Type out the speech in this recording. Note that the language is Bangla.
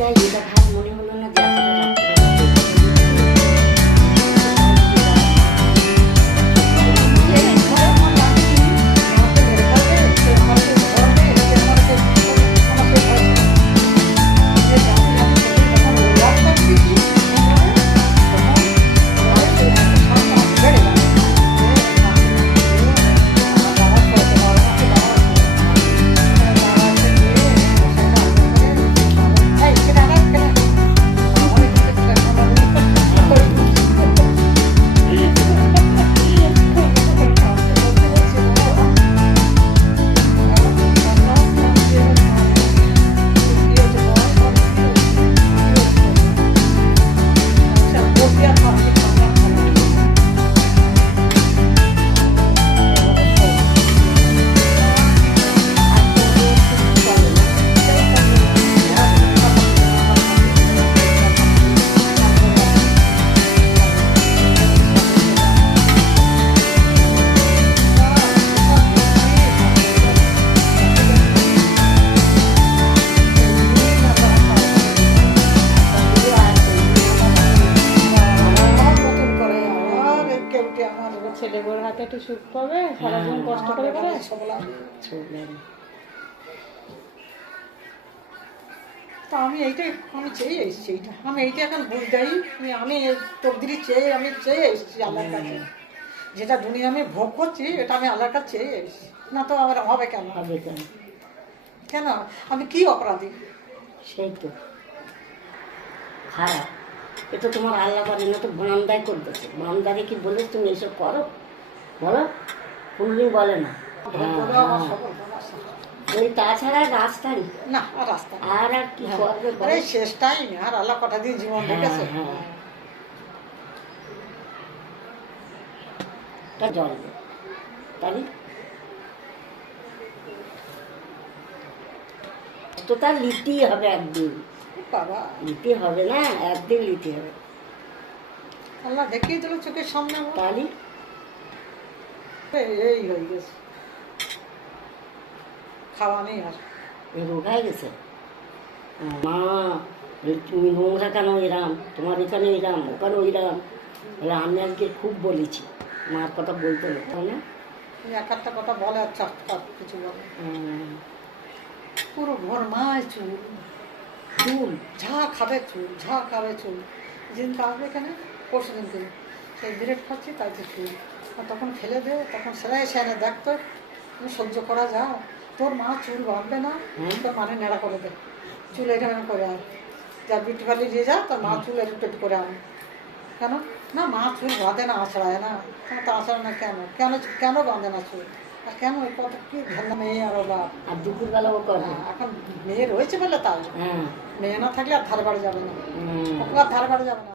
চাই এটা ভাত মনে হলো না যে ছেলে বউর হাতে একটু সুখ পাবে, সারা জীবন কষ্ট করে করে তো আমি এইটাই চেয়ে এসেছি, আমি এইটা এখন বুঝতেই আমি তকদিরই আমি চেয়ে এসেছি আল্লাহর কাছে। যেটা দুনিয়া আমি ভোগ করছি এটা আমি আল্লাহর কাছে চেয়ে এসেছি, না তো আমার হবে কেন? কেন আমি কি অপরাধী? সেই তো খারাপ, এটা তোমার আল্লাহ পারে না তো বান্দাই করতেছে। বান্দারে কি বলে তুমি এসব করো? বলো, কোনদিন বলে না। ওই তাছাড়া রাস্তারই না, রাস্তা আর কি করবে? শেষ টাইম, আর আল্লাহ কটা দিন জীবন রেখেছে। জল তাই তো তার লিখতেই হবে একদিন। বাবা লিখতে হবে না, একদিন লিখতে হবে। আল্লাহ দেখিয়ে দিল চোখের সামনে, তাহলে এই হয়ে গেছে, খাওয়া নেই আর রোগ হয়ে গেছে। মা তুমি নোংরা কেন এরাম, তোমার এখানে এরাম, ওখানে ওইরাম। বলে আমি আজকে খুব বলেছি, মার কথা বলতে হতো না। এক একটা কথা বলে আর কিছু বলে। পুরো ঘর মায় চুল, চুল ঝা খাবে চুল, ঝা খাবে চুল। যেদিনকে আসবে এখানে, পরশু দিন করে সেই ব্রেড খাচ্ছি, তাই তো চুল। আর তখন ফেলে দে, তখন সেলাই সেনে দেখতো সহ্য করা যায়। তোর মা চুল বাঁধবে না, তোর মানে নেড়া করে দে, চুল এখানে করে আন, যা বিউটি পার্লার দিয়ে যা, তোর মা চুল একটু করে আন। কেন না, মা চুল বাঁধে না, আঁচড়ায় না। তো আঁচড়ায় না কেন? কেন কেন বাঁধে না চুল? আর কেন ওই কত কি ঘেন্না মেয়ে আরো বা। আর দুপুরবেলা ও করবে। এখন মেয়ে রয়েছে বলে তাই, মেয়ে না থাকলে আর ধার বাড়ি যাবে না, আর ধার বাড়ি যাবে না।